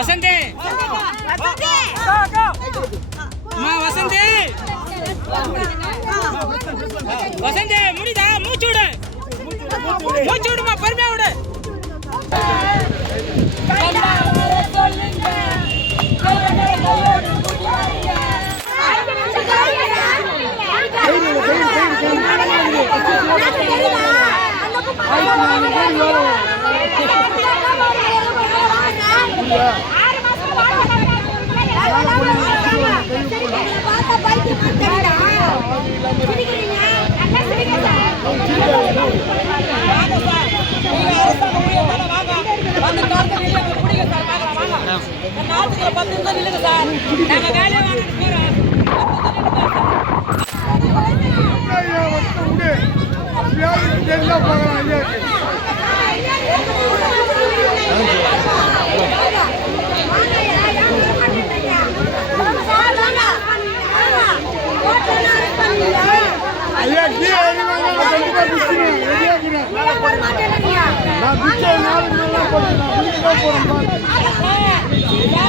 வசந்தி. அம்மா வசந்தி. வசந்தி முடிதா மூச்சு விடு. மூச்சு விடுமா? பெருமையா விடு. சொல்லுங்க. நாங்க வேலையை வாங்கிட்டு அப்படியாவது தெரிஞ்சா பார்க்கலாம் ஐயா நான் பிச்சை நாலு நல்லா போறேன் நான் வீட்டுக்கு போறேன்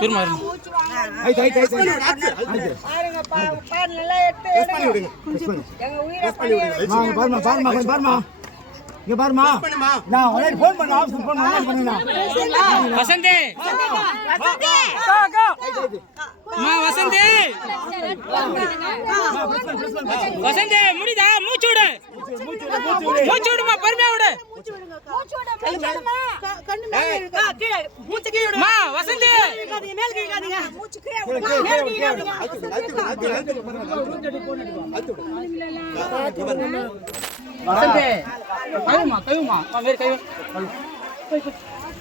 பெருமா கொஞ்சம் பாரும்மா. இங்க பாரும்மா. நான் உடனே பண்ண, பண்ண. வசந்தி அம்மா வசந்தி. வசந்தி முடிதா மூச்சு விடு. மூச்சு விடுமா பொறுமையா விடு. அம்மா வசந்தி. வசந்தி. கழுவுமா கழுவுமா. கழுவு.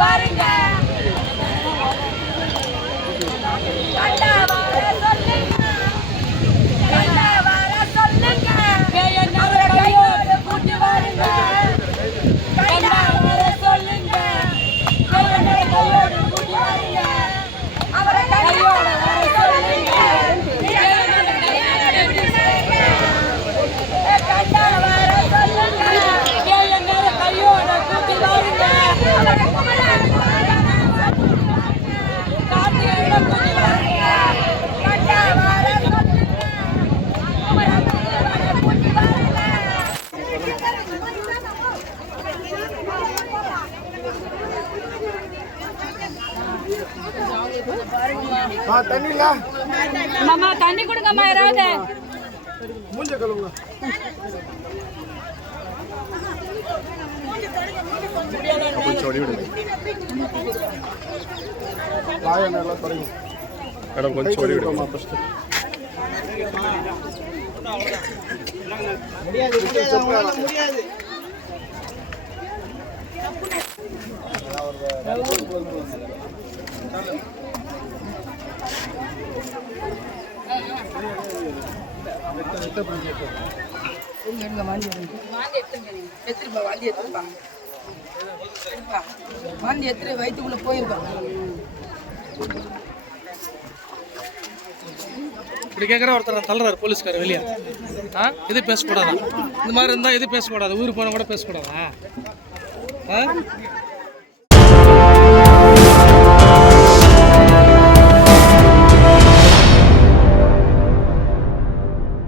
வாருங்கள் மாமா தண்ணி கொடுங்கம்மா யாராவது. மூஞ்ச கழுவுங்க. வாயை நல்லா தொடங்கி. மேடம் கை கொஞ்சம் ஒளி கழுவிக்கோமா first. வாந்தி எத்தனை வயிற்றுக்குள்ள போயிருக்கோம் இப்படி கேட்குற ஒருத்தர் தள்ளுறாரு போலீஸ்கார் வெளியே. ஆ? எது பேசக்கூடாதா? இந்த மாதிரி இருந்தால் எது பேசக்கூடாது? ஊருக்கு போனால் கூட பேசக்கூடாதா? ஆ?